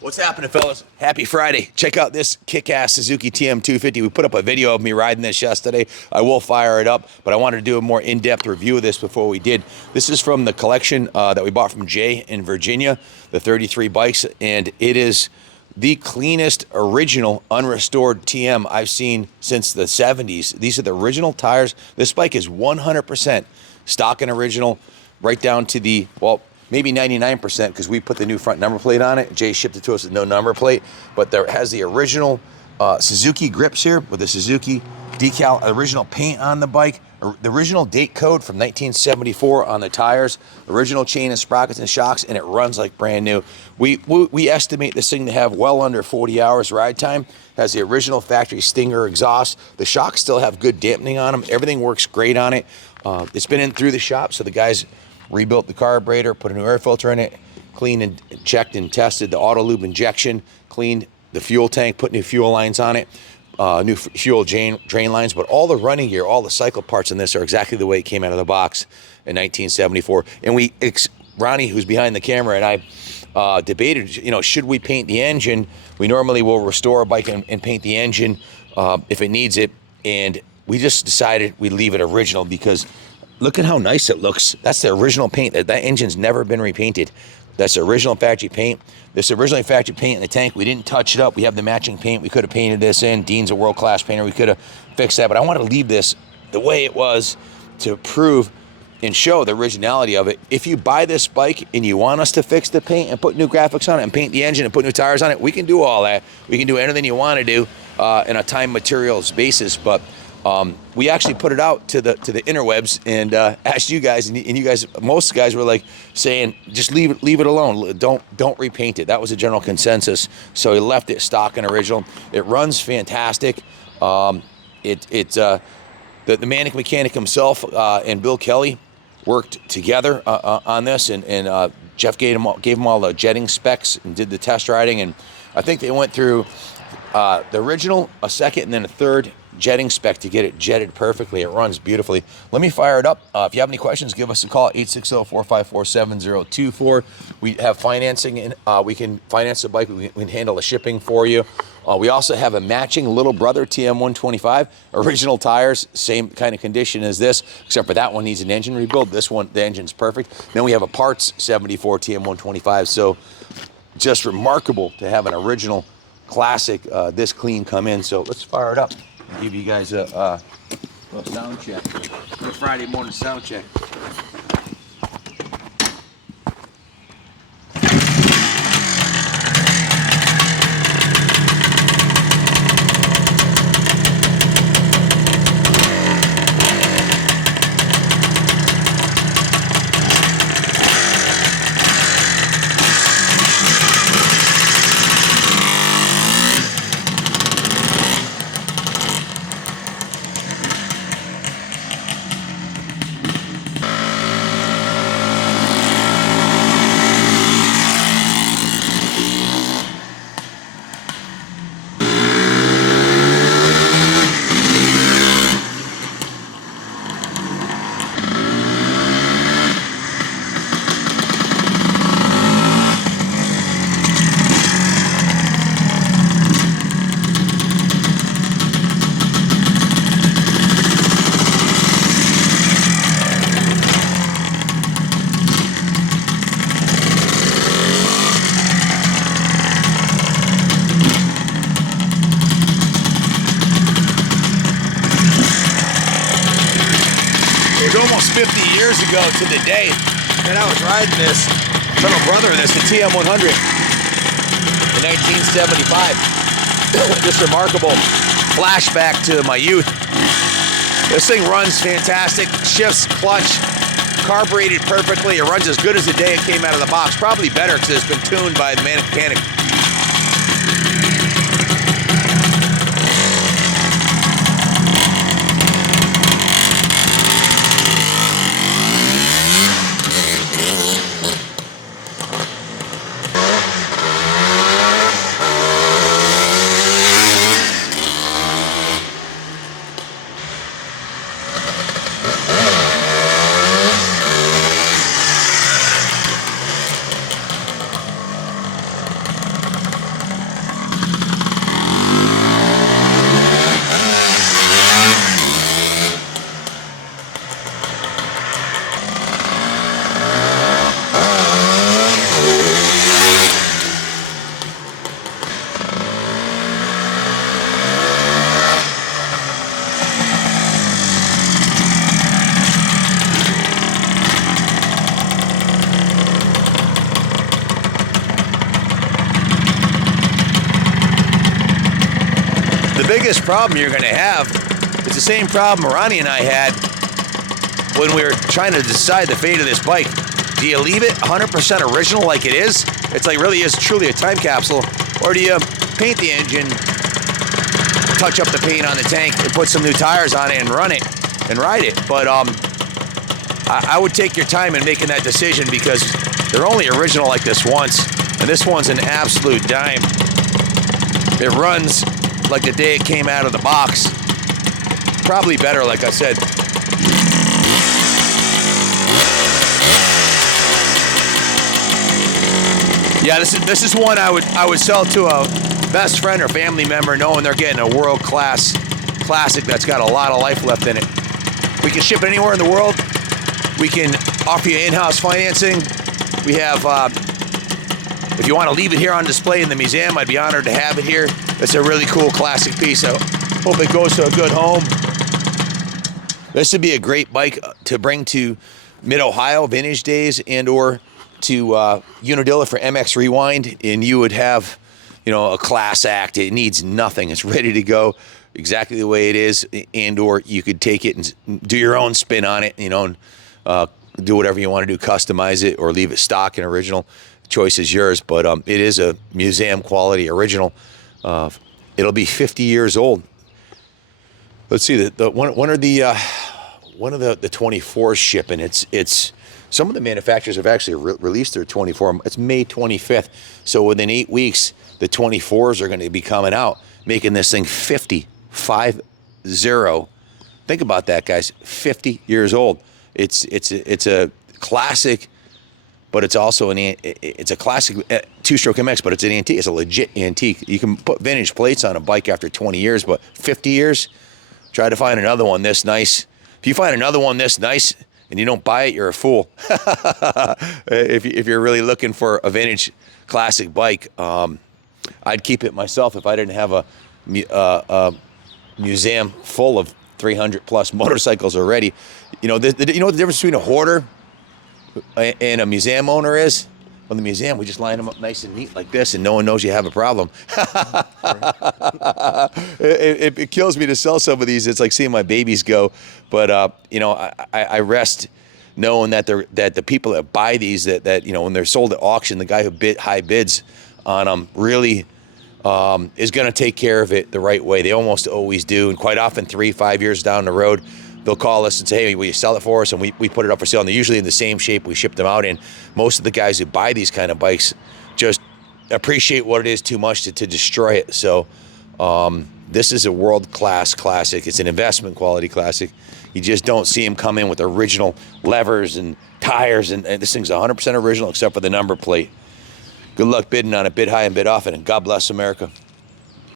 What's happening, fellas? Happy Friday. Check out this kick-ass Suzuki TM250. We put up a video of me riding this yesterday. I will fire it up, but I wanted to do a more in-depth review of this before we did. This is from the collection that we bought from Jay in Virginia, the 33 bikes, and it is the cleanest, original, unrestored TM I've seen since the 70s. These are the original tires. This bike is 100% stock and original, right down to the, well, maybe 99% because we put the new front number plate on it. Jay shipped it to us with no number plate, but there has the original Suzuki grips here with the Suzuki decal, original paint on the bike, the original date code from 1974 on the tires, original chain and sprockets and shocks, and it runs like brand new. We estimate this thing to have well under 40 hours ride time. Has the original factory Stinger exhaust. The shocks still have good dampening on them. Everything works great on it. It's been in through the shop, so the guys rebuilt the carburetor, put a new air filter in it, cleaned and checked and tested the auto lube injection, cleaned the fuel tank, put new fuel lines on it, new fuel drain lines, but all the running gear, all the cycle parts in this are exactly the way it came out of the box in 1974. And Ronnie, who's behind the camera, and I debated, should we paint the engine? We normally will restore a bike and paint the engine if it needs it, and we just decided we'd leave it original because look at how nice it looks. That's the original paint. That engine's never been repainted. That's the original factory paint. This originally factory paint in the tank. We didn't touch it up. We have the matching paint. We could have painted this in. Dean's a world-class painter. We could have fixed that, but I want to leave this the way it was to prove and show the originality of it. If you buy this bike and you want us to fix the paint and put new graphics on it and paint the engine and put new tires on it, we can do all that. We can do anything you want to do in a time materials basis, but we actually put it out to the interwebs and asked you guys, and you guys, most guys were like saying, just leave it alone. Don't repaint it. That was a general consensus. So he left it stock and original. It runs fantastic. The Manic mechanic himself and Bill Kelly worked together on this, and Jeff gave him all the jetting specs and did the test riding, and I think they went through the original, a second, and then a third jetting spec to get it jetted perfectly. It runs beautifully. Let me fire it up. If you have any questions, give us a call, 860-454-7024. We have financing, and we can finance the bike. We can handle the shipping for you. We also have a matching little brother TM125, original tires, same kind of condition as this, except for that one needs an engine rebuild. This one, the engine's perfect. Then we have a parts 74 TM125. So just remarkable to have an original classic this clean come in. So let's fire it up. I'll give you guys a little sound check. A Friday morning sound check. It was almost 50 years ago to the day that I was riding this, little brother of this, the TM100 in 1975. Just remarkable flashback to my youth. This thing runs fantastic, shifts, clutch, carbureted perfectly. It runs as good as the day it came out of the box. Probably better because it's been tuned by the Manic mechanic. biggest problem you're going to have is the same problem Ronnie and I had when we were trying to decide the fate of this bike. Do you leave it 100% original like it is? It's like really is truly a time capsule, or do you paint the engine, touch up the paint on the tank, and put some new tires on it and run it and ride it? But I would take your time in making that decision, because they're only original like this once, and this one's an absolute dime. It runs like the day it came out of the box. Probably better, like I said. Yeah, this is one I would sell to a best friend or family member, knowing they're getting a world-class classic that's got a lot of life left in it. We can ship it anywhere in the world. We can offer you in-house financing. We have, if you want to leave it here on display in the museum, I'd be honored to have it here. It's a really cool classic piece. I hope it goes to a good home. This would be a great bike to bring to Mid-Ohio Vintage Days and or to Unadilla for MX Rewind, and you would have, you know, a class act. It needs nothing. It's ready to go exactly the way it is, and or you could take it and do your own spin on it, you know, and do whatever you want to do, customize it or leave it stock and original. The choice is yours, but it is a museum quality original. It'll be 50 years old. Let's see, when are the 24s shipping? It's some of the manufacturers have actually released their 24. It's May 25th. So within 8 weeks, the 24s are going to be coming out, making this thing 50. Think about that, guys. 50 years old. It's a classic, but it's also it's a classic two-stroke MX, but it's an antique. It's a legit antique. You can put vintage plates on a bike after 20 years, but 50 years, try to find another one this nice. If you find another one this nice and you don't buy it, you're a fool. If you're really looking for a vintage classic bike, I'd keep it myself if I didn't have a museum full of 300 plus motorcycles already. You know, you know what the difference between a hoarder and a museum owner is? Well, the museum, we just line them up nice and neat like this, and no one knows you have a problem. It kills me to sell some of these. It's like seeing my babies go. But you know, I rest knowing that the people that buy these, that you know, when they're sold at auction, the guy who bid high bids on them really is going to take care of it the right way. They almost always do, and quite often 3-5 years down the road, they'll call us and say, hey, will you sell it for us? And we put it up for sale. And they're usually in the same shape we ship them out in. Most of the guys who buy these kind of bikes just appreciate what it is too much to destroy it. So this is a world-class classic. It's an investment quality classic. You just don't see them come in with original levers and tires. And this thing's 100% original except for the number plate. Good luck bidding on it. Bid high and bid often. And God bless America.